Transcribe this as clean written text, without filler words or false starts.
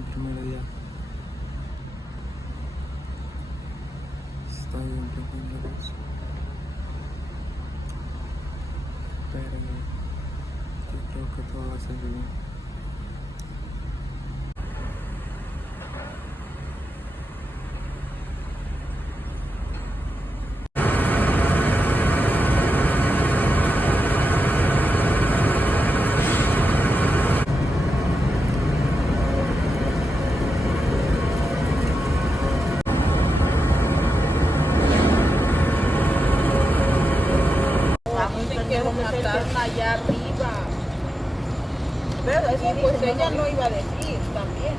el primer día. Está bien profundo eso. Pero yo creo que todo va a salir bien. Allá arriba. Pero eso pues ella no iba a decir también.